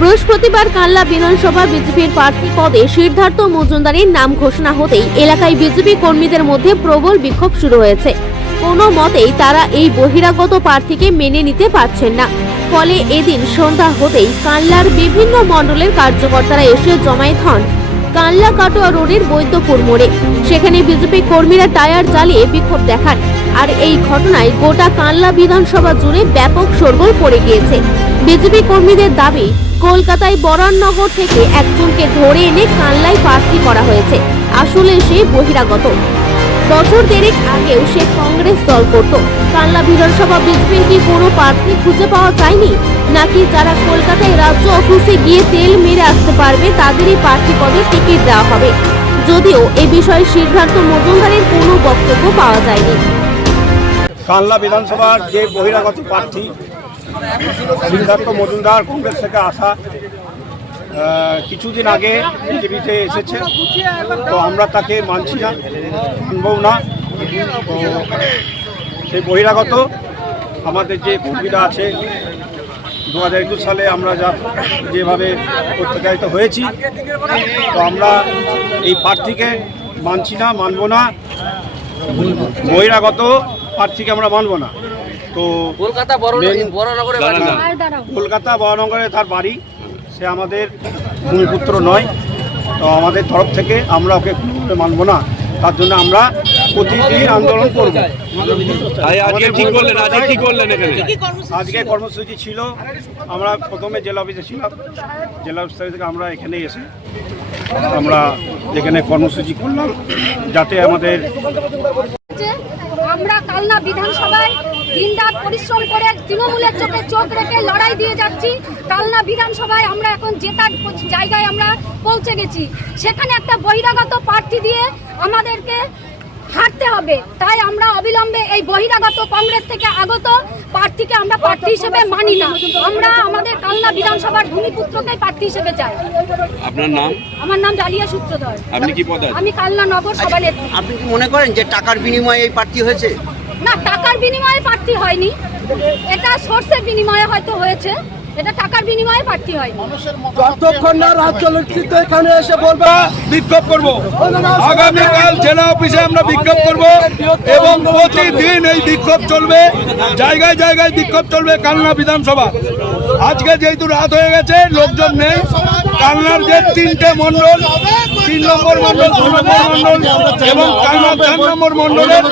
বৃহস্পতিবার কানলা বিধানসভা বিজেপির প্রার্থী পদে সিদ্ধার্থ মজুমদারের নাম ঘোষণা হতেই এলাকায় বিজেপি কর্মীদের মধ্যে প্রবল বিক্ষোভ শুরু হয়েছে। কোনো মতেই তারা এই বহিরাগত প্রার্থীকে মেনে নিতে পারছেন না। ফলে এদিন সন্ধ্যা হতেই কানলার বিভিন্ন মণ্ডলের কার্যকর্তারা এসে জমায়েত হন কানলা কাটোয়া রোডের বৈদ্যপুর মোড়ে। সেখানে বিজেপি কর্মীরা টায়ার জ্বালিয়ে বিক্ষোভ দেখান। আর এই ঘটনায় গোটা কানলা বিধানসভা জুড়ে ব্যাপক শোরগোল পড়ে গিয়েছে। বিজেপি কর্মীদের দাবি, কলকাতায় বরাননগর থেকে একজনকে ধরে এনে কানলায় প্রার্থী করা হয়েছে। আসলে সে বহিরাগত। বছর দেড়েক আগেও সে কংগ্রেস দল করত। কানলা বিধানসভা বিজেপির কি কোনো প্রার্থী খুঁজে পাওয়া যায়নি, নাকি যারা কলকাতায় রাজ্য অফিসে গিয়ে তেল মেরে আসতে পারবে তাদেরই প্রার্থী পদে টিকিট দেওয়া হবে? যদিও এ বিষয়ে সিদ্ধার্থ মজুমদারের কোনো বক্তব্য পাওয়া যায়নি। কানলা বিধানসভার যে বহিরাগত প্রার্থী সিদ্ধার্থ মজুমদার কংগ্রেস থেকে আসা, কিছুদিন আগে বিজেপিতে এসেছে। তো আমরা তাকে মানছি না, মানবও না। তো সেই বহিরাগত আমাদের যে কর্মীরা আছে 2021 সালে আমরা যেভাবে অত্যাচারিত হয়েছি, তো আমরা এই প্রার্থীকে মানছি না, মানব না। বহিরাগত প্রার্থীকে আমরা মানব না। তো কলকাতা বরানগরে তার বাড়ি, সে আমাদের ভূমিপুত্র নয়। তো আমাদের তরফ থেকে আমরা ওকে কোনোভাবে মানব না। তার জন্য আমরা প্রতিদিন আন্দোলন করব। আজকে কর্মসূচি ছিল, আমরা প্রথমে জেলা অফিসে ছিলাম, জেলা অফিস থেকে আমরা এখানে এসে আমরা এখানে কর্মসূচি করলাম, যাতে আমাদের আমরা কালনা বিধানসভায় দিনরাত পরিশ্রম করে তৃণমূলের চোখে চোখ রেখে লড়াই দিয়ে যাচ্ছি। কালনা বিধানসভায় আমরা এখন জেতার জায়গায় আমরা পৌঁছে গেছি। সেখানে একটা বহিরাগত প্রার্থী দিয়ে আমাদেরকে হারতে হবে। তাই আমরা অবিলম্বে এই বহিরাগত কংগ্রেস থেকে আগত প্রার্থীকে আমরা প্রার্থী হিসেবে মানি না। আমরা আমাদের কালনা বিধানসভার ভূমিপুত্রকে প্রার্থী হিসেবে চাই। আপনার নাম? আমার নাম ডালিয়া সূত্রধর। আপনি কি পদে? আমি কালনা নগর সভানেত্রী। আপনি কি মনে করেন যে টাকার বিনিময়ে এই প্রার্থী হয়েছে? না, টাকার বিনিময়ে প্রার্থী হয়নি, এটা সোর্সের বিনিময়ে হয়তো হয়েছে। এটা টাকার বিনিময়ে প্রার্থী হয়। যতক্ষণ না রাজ্য নেতৃত্ব এখানে এসে বলবে, বিক্ষোভ করব। আগামীকাল জেলা অফিসে আমরা বিক্ষোভ করব এবং প্রতিদিন এই বিক্ষোভ চলবে, জায়গায় জায়গায় বিক্ষোভ চলবে কালনা বিধানসভা। আজকে যেহেতু রাত হয়ে গেছে, লোকজন নেই। কালনার যে 3টে মণ্ডল, 3 নম্বর মণ্ডল, 2 নম্বর মণ্ডল এবং কালনার 4 নম্বর মণ্ডলের